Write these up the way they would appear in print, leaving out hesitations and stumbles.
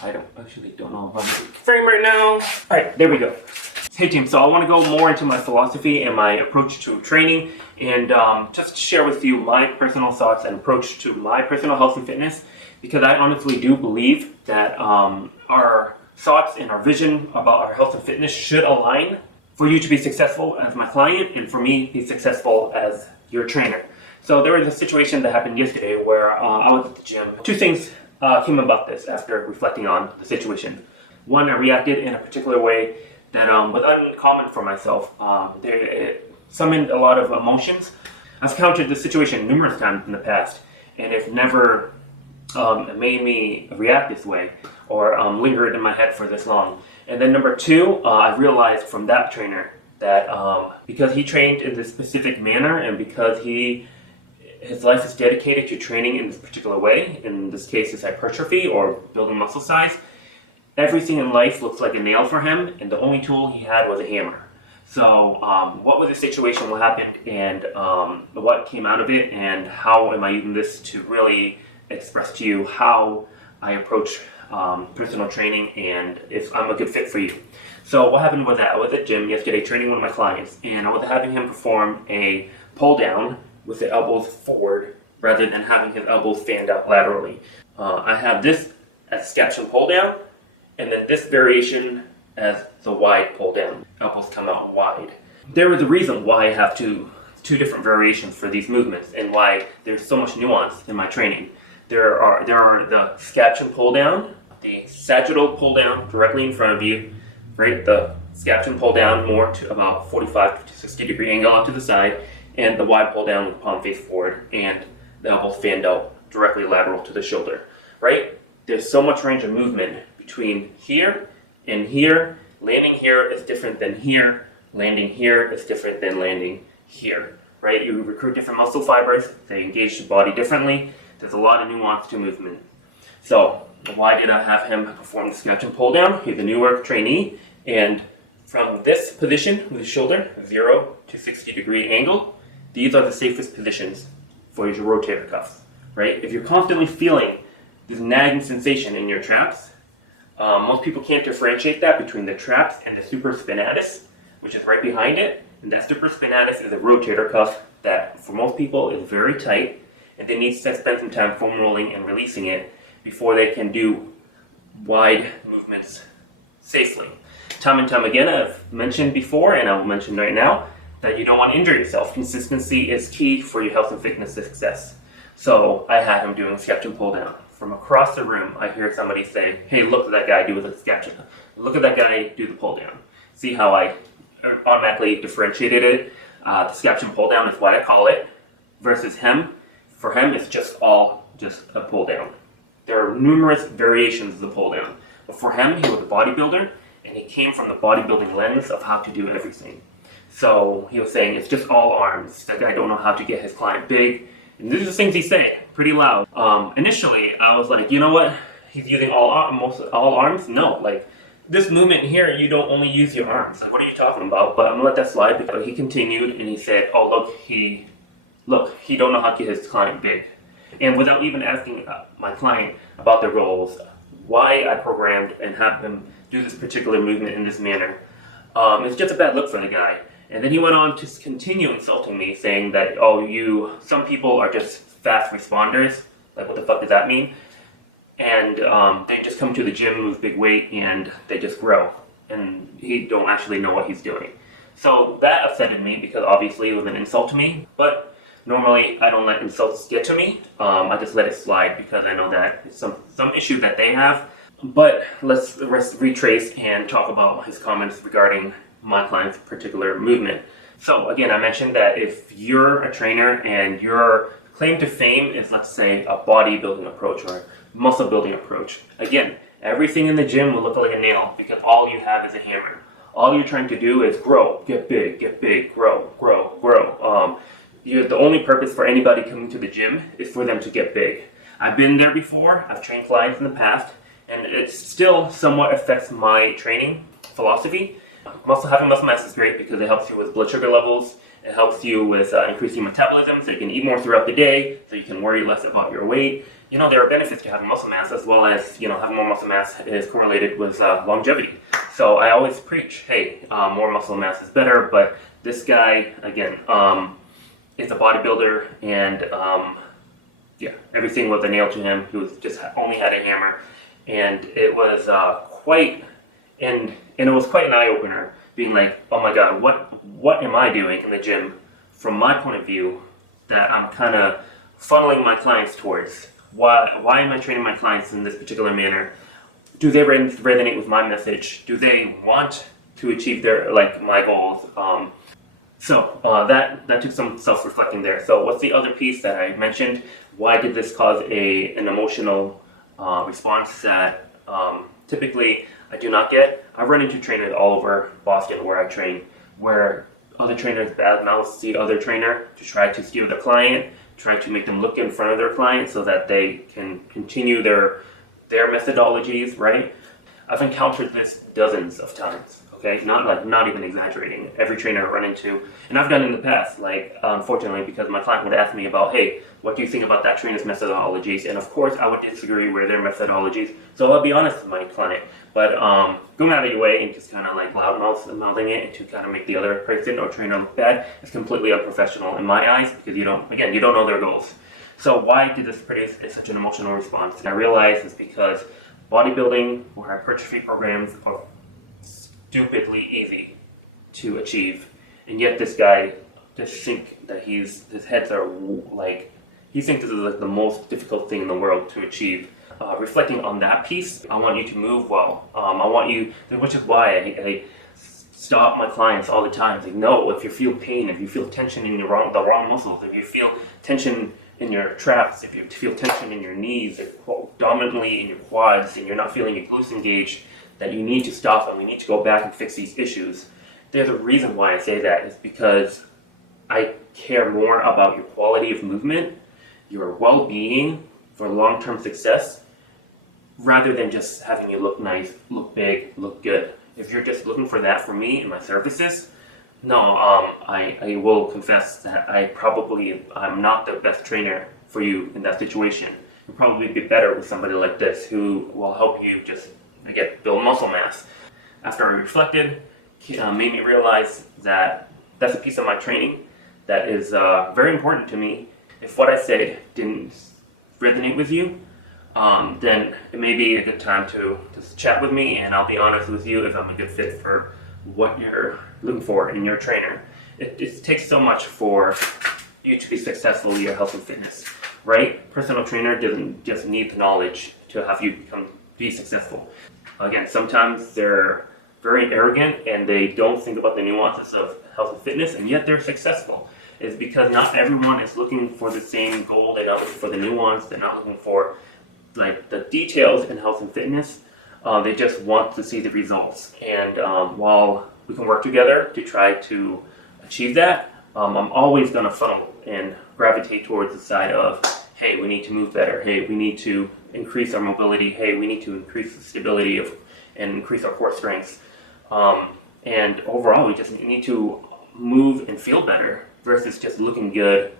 I don't know if I'm frame right now. Alright, there we go. Hey team, so I want to go more into my philosophy and my approach to training and just share with you my personal thoughts and approach to my personal health and fitness, because I honestly do believe that our thoughts and our vision about our health and fitness should align for you to be successful as my client and for me be successful as your trainer. So there was a situation that happened yesterday where I was at the gym. Two things came about this after reflecting on the situation. One, I reacted in a particular way that was uncommon for myself. It summoned a lot of emotions. I've countered this situation numerous times in the past, and it never made me react this way or lingered in my head for this long. And then number two, I realized from that trainer that because he trained in this specific manner and because his life is dedicated to training in this particular way, in this case it's hypertrophy or building muscle size, everything in life looks like a nail for him, and the only tool he had was a hammer. So what was the situation, what happened, and what came out of it, and how am I using this to really express to you how I approach personal training and if I'm a good fit for you. So what happened was that I was at gym yesterday training one of my clients, and I was having him perform a pull down with the elbows forward rather than having his elbows stand out laterally. I have this as scapula pull down, and then this variation as the wide pull down. Elbows come out wide. There is a reason why I have two different variations for these movements and why there's so much nuance in my training. There are the scapula pull down, the sagittal pull down directly in front of you, right? The scapula pull down more to about 45 to 60 degree angle out to the side, and the wide pull down with palm face forward and the elbows fan out directly lateral to the shoulder, right? There's so much range of movement between here and here. Landing here is different than here. Landing here is different than landing here, right? You recruit different muscle fibers. They engage the body differently. There's a lot of nuance to movement. So why did I have him perform the scapula pull down? He's a newer trainee, and from this position with his shoulder, 0 to 60 degree angle, these are the safest positions for your rotator cuffs, right? If you're constantly feeling this nagging sensation in your traps, most people can't differentiate that between the traps and the supraspinatus, which is right behind it. And that supraspinatus is a rotator cuff that, for most people, is very tight, and they need to spend some time foam rolling and releasing it before they can do wide movements safely. Time and time again, I've mentioned before, and I'll mention right now, that you don't want to injure yourself. Consistency is key for your health and fitness success. So I had him doing a scapula pull down. From across the room, I hear somebody say, "Hey, look at that guy do the scapula. Look at that guy do the pull down." See how I automatically differentiated it? The scapula pull down is what I call it, versus him. For him, it's just a pull down. There are numerous variations of the pull down. But for him, he was a bodybuilder, and he came from the bodybuilding lens of how to do everything. So he was saying, it's just all arms. That guy don't know how to get his client big. And these are the things he say, pretty loud. Initially, I was like, you know what? He's using all arms? No, like this movement here, you don't only use your arms. Like, what are you talking about? But I'm gonna let that slide because he continued and he said, oh, look, he don't know how to get his client big. And without even asking my client about their roles, why I programmed and have him do this particular movement in this manner, it's just a bad look for the guy. And then he went on to continue insulting me, saying that, some people are just fast responders. Like, what the fuck does that mean? And they just come to the gym, lose big weight, and they just grow. And he don't actually know what he's doing. So that upsetted me because obviously it was an insult to me. But normally I don't let insults get to me. I just let it slide because I know that it's some issue that they have. But let's retrace and talk about his comments regarding my client's particular movement. So again, I mentioned that if you're a trainer and your claim to fame is, let's say, a bodybuilding approach or muscle building approach, again, everything in the gym will look like a nail because all you have is a hammer. All you're trying to do is grow, get big, grow. The only purpose for anybody coming to the gym is for them to get big. I've been there before, I've trained clients in the past, and it still somewhat affects my training philosophy. Having muscle mass is great because it helps you with blood sugar levels It helps you with increasing metabolism, so you can eat more throughout the day, so you can worry less about your weight. You know, there are benefits to having muscle mass, as well as, you know, having more muscle mass is correlated with longevity. So I always preach, hey, more muscle mass is better, but this guy, again, is a bodybuilder, and yeah, everything was a nail to him. He was just only had a hammer, and it was quite an eye-opener, being like, oh my god, what am I doing in the gym from my point of view that I'm kind of funneling my clients towards? Why am I training my clients in this particular manner? Do they resonate with my message? Do they want to achieve their, like, my goals? So that took some self-reflecting there. So what's the other piece that I mentioned? Why did this cause an emotional response that typically I do not get? I've run into trainers all over Boston where I train, where other trainers badmouth the other trainer to try to steal the client, try to make them look in front of their client so that they can continue their methodologies, right? I've encountered this dozens of times. Okay, not even exaggerating. Every trainer I run into, and I've done in the past, like, unfortunately, because my client would ask me about, hey, what do you think about that trainer's methodologies? And of course, I would disagree with their methodologies. So I'll be honest with my client, but going out of your way and just kind of like mouthing it to kind of make the other person or trainer look bad is completely unprofessional in my eyes, because you don't know their goals. So why did this produce such an emotional response? And I realized it's because bodybuilding or hypertrophy programs are stupidly easy to achieve, and yet this guy just think that his heads are like, he thinks this is like the most difficult thing in the world to achieve. Reflecting on that piece, I want you to move well. I want you, which is why I stop my clients all the time. Like, no, if you feel pain, if you feel tension in the wrong muscles, if you feel tension in your traps, if you feel tension in your knees, dominantly in your quads, and you're not feeling your glutes engaged, that you need to stop and we need to go back and fix these issues. There's a reason why I say that. Is because I care more about your quality of movement, your well-being for long-term success, rather than just having you look nice, look big, look good. If you're just looking for that from me and my services, no, I will confess that I'm not the best trainer for you in that situation. You'll probably be better with somebody like this who will help you just, again, build muscle mass. After I reflected, made me realize that that's a piece of my training that is very important to me. If what I said didn't resonate with you, then it may be a good time to just chat with me, and I'll be honest with you if I'm a good fit for what you're looking for in your trainer. It takes so much for you to be successful in your health and fitness, right? Personal trainer doesn't just need the knowledge to have you be successful. Again, sometimes they're very arrogant and they don't think about the nuances of health and fitness, and yet they're successful. It's because not everyone is looking for the same goal. They're not looking for the nuance. They're not looking for like the details in health and fitness. They just want to see the results. And while we can work together to try to achieve that, I'm always going to funnel and gravitate towards the side of, hey, we need to move better. Hey, we need to increase our mobility. Hey, we need to increase the stability and increase our core strengths. And overall, we just need to move and feel better versus just looking good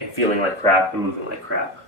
and feeling like crap and moving like crap.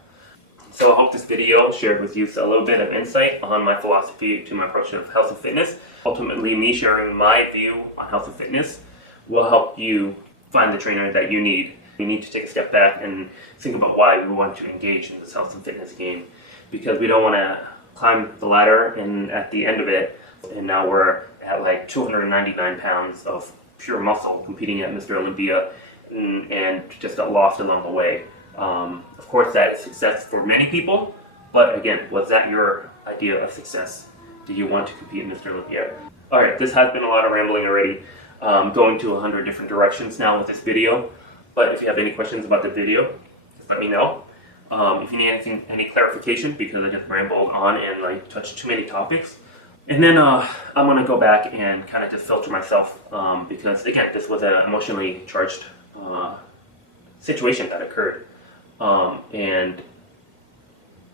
So I hope this video shared with you a little bit of insight on my philosophy to my approach of health and fitness. Ultimately, me sharing my view on health and fitness will help you find the trainer that you need. You need to take a step back and think about why we want to engage in this health and fitness game, because we don't want to climb the ladder and at the end of it, and now we're at like 299 pounds of pure muscle competing at Mr. Olympia and just got lost along the way. Of course, that is success for many people, but again, was that your idea of success? Do you want to compete in Mr. Olympia? Alright, this has been a lot of rambling already, going to 100 different directions now with this video, but if you have any questions about the video, just let me know. If you need any clarification, because I just rambled on and like touched too many topics. And then I'm going to go back and kind of just filter myself, because again, this was an emotionally charged situation that occurred. And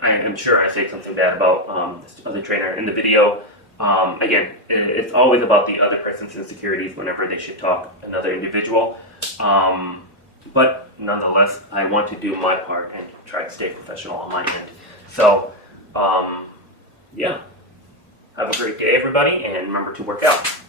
I am sure I said something bad about this other trainer in the video. Again, it's always about the other person's insecurities whenever they should talk another individual. But nonetheless, I want to do my part and try to stay professional on my end. So, yeah. Have a great day, everybody, and remember to work out.